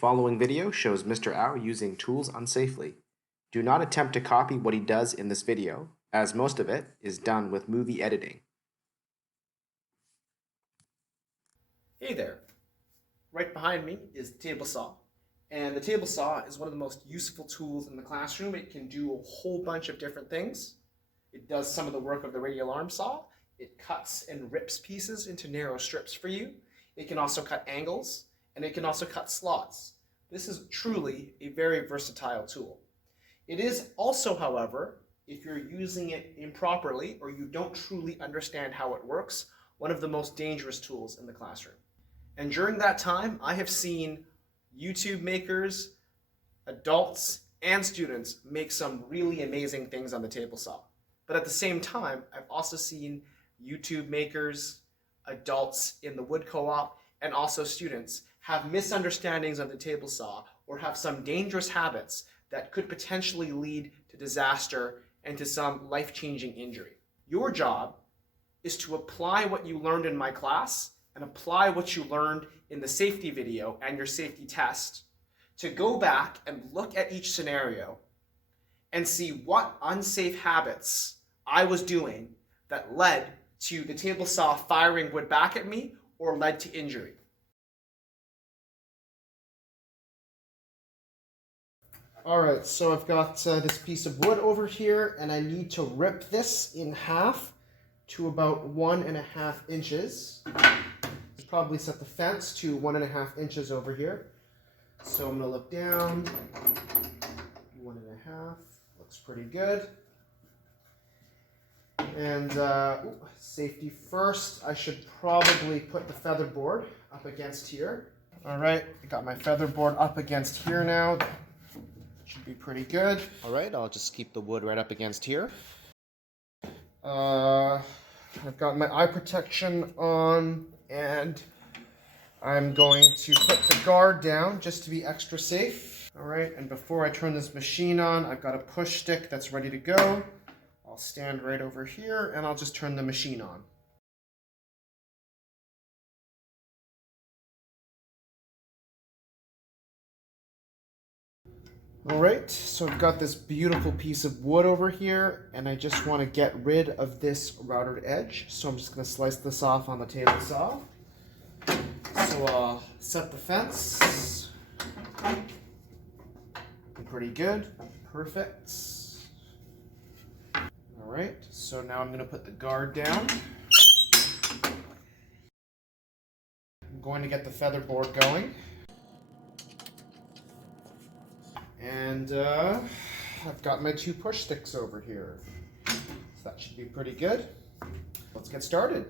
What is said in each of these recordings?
following video shows Mr. Au using tools unsafely. Do not attempt to copy what he does in this video, as most of it is done with movie editing. Hey there. Right behind me is the table saw. And the table saw is one of the most useful tools in the classroom. It can do a whole bunch of different things. It does some of the work of the radial arm saw. It cuts and rips pieces into narrow strips for you. It can also cut angles, and it can also cut slots. This is truly a very versatile tool. It is also, however, if you're using it improperly or you don't truly understand how it works, one of the most dangerous tools in the classroom. And during that time, I have seen YouTube makers, adults, and students make some really amazing things on the table saw. But at the same time, I've also seen YouTube makers, adults in the wood co-op, and also students have misunderstandings on the table saw or have some dangerous habits that could potentially lead to disaster and to some life-changing injury. Your job is to apply what you learned in my class and apply what you learned in the safety video and your safety test to go back and look at each scenario and see what unsafe habits I was doing that led to the table saw firing wood back at me or led to injury. Alright, so I've got this piece of wood over here, and I need to rip this in half to about 1.5 inches. Probably set the fence to 1.5 inches over here. So I'm going to look down. 1.5 looks pretty good. And safety first, I should probably put the feather board up against here. All right, I got my feather board up against here now. Should be pretty good. All right, I'll just keep the wood right up against here. I've got my eye protection on, and I'm going to put the guard down just to be extra safe. All right, and before I turn this machine on, I've got a push stick that's ready to go. I'll stand right over here, and I'll just turn the machine on. All right, so I've got this beautiful piece of wood over here, and I just want to get rid of this routed edge. So I'm just going to slice this off on the table saw. So I'll set the fence. Pretty good, perfect. All right, so now I'm going to put the guard down. I'm going to get the feather board going. And I've got my 2 push sticks over here. So that should be pretty good. Let's get started.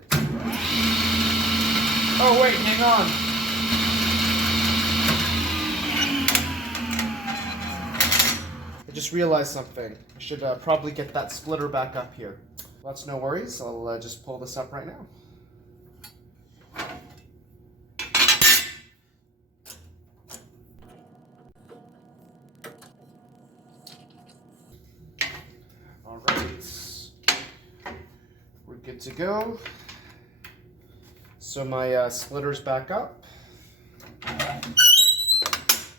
Oh wait, hang on. I just realized something. I should probably get that splitter back up here. Well, that's no worries. I'll just pull this up right now. We're good to go. So my splitter's back up.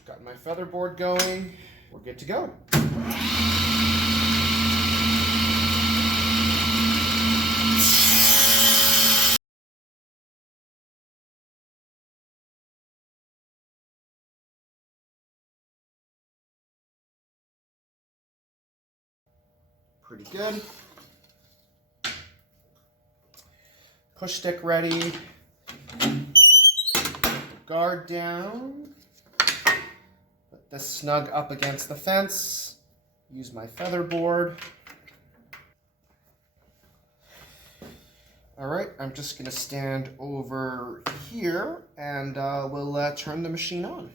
Got my feather board going. We're good to go. Pretty good. Push stick ready. Guard down. Put this snug up against the fence. Use my feather board. All right, I'm just gonna stand over here and we'll turn the machine on.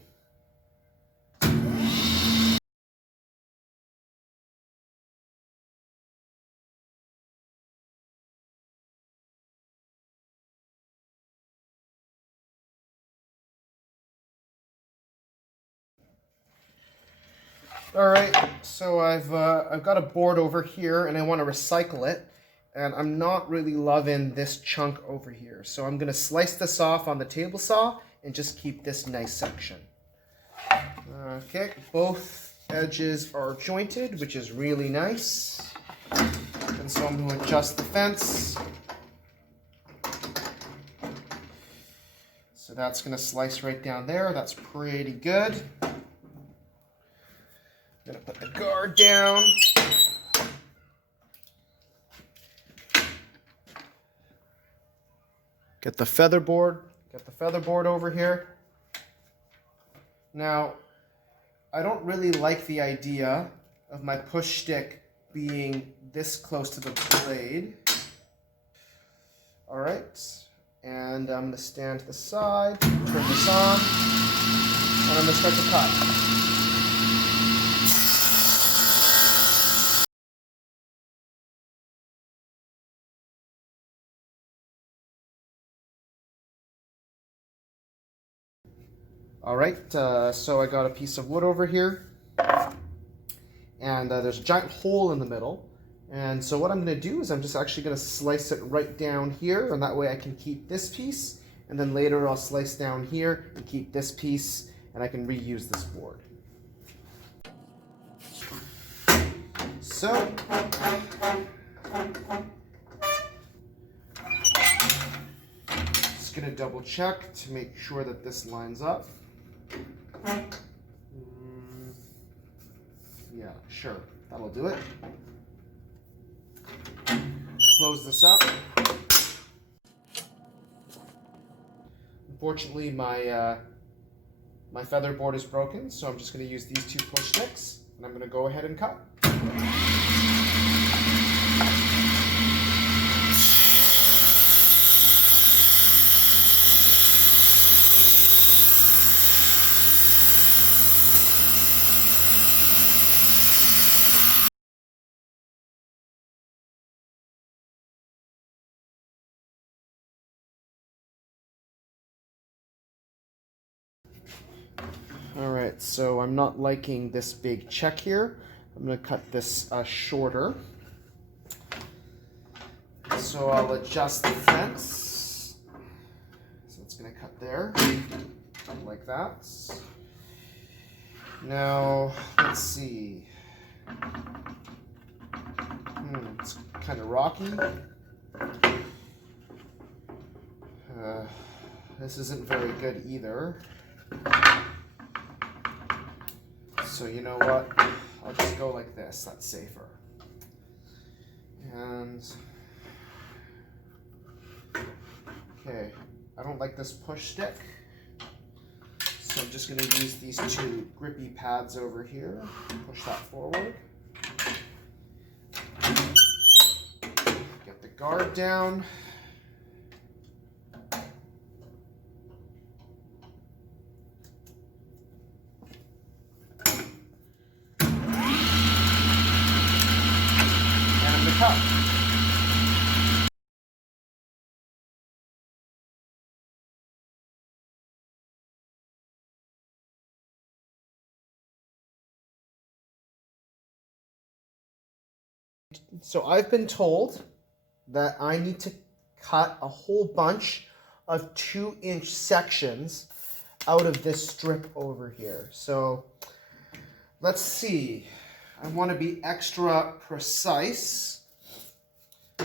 All right, so I've got a board over here and I want to recycle it, and I'm not really loving this chunk over here. So I'm going to slice this off on the table saw and just keep this nice section. Okay, both edges are jointed, which is really nice. And so I'm going to adjust the fence. So that's going to slice right down there. That's pretty good. I'm going to put the guard down. Get the featherboard. Get the featherboard over here. Now, I don't really like the idea of my push stick being this close to the blade. All right, and I'm going to stand to the side, turn this on, and I'm going to start to cut. All right, so I got a piece of wood over here, and there's a giant hole in the middle. And so what I'm going to do is I'm just actually going to slice it right down here, and that way I can keep this piece, and then later I'll slice down here and keep this piece, and I can reuse this board. So, just going to double check to make sure that this lines up. Yeah, sure, that'll do it. Close this up. Unfortunately, my feather board is broken, so I'm just going to use these two push sticks, and I'm going to go ahead and cut. All right, so I'm not liking this big check here. I'm going to cut this shorter. So I'll adjust the fence. So it's going to cut there, like that. Now, let's see. It's kind of rocky. This isn't very good either. So you know what? I'll just go like this. That's safer. And okay, I don't like this push stick, so I'm just going to use these two grippy pads over here. Push that forward. Get the guard down. Cut. So I've been told that I need to cut a whole bunch of 2-inch sections out of this strip over here. So let's see. I want to be extra precise.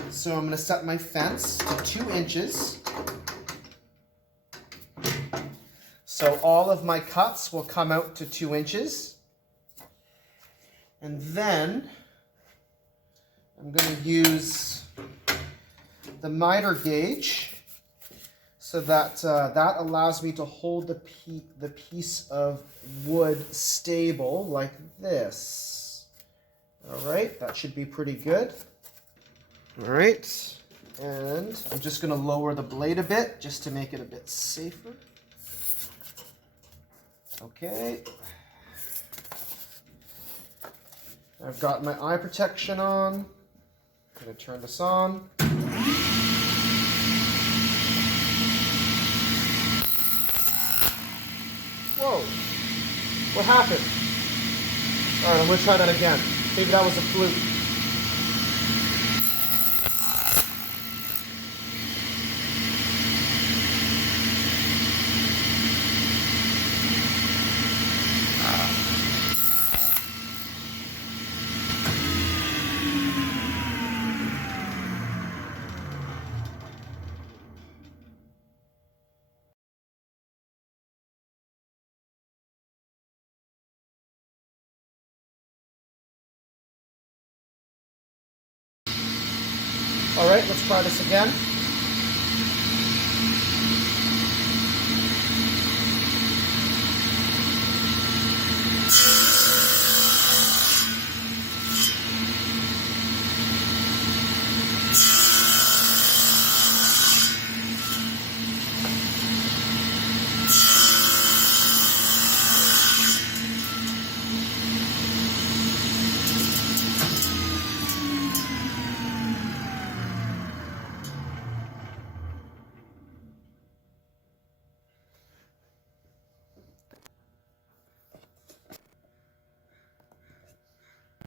So I'm going to set my fence to 2 inches. So all of my cuts will come out to 2 inches. And then I'm going to use the miter gauge so that that allows me to hold the piece of wood stable like this. All right, that should be pretty good. All right, and I'm just going to lower the blade a bit just to make it a bit safer. Okay. I've got my eye protection on. I'm going to turn this on. Whoa, what happened? All right, I'm going to try that again. Maybe that was a fluke. All right, let's try this again.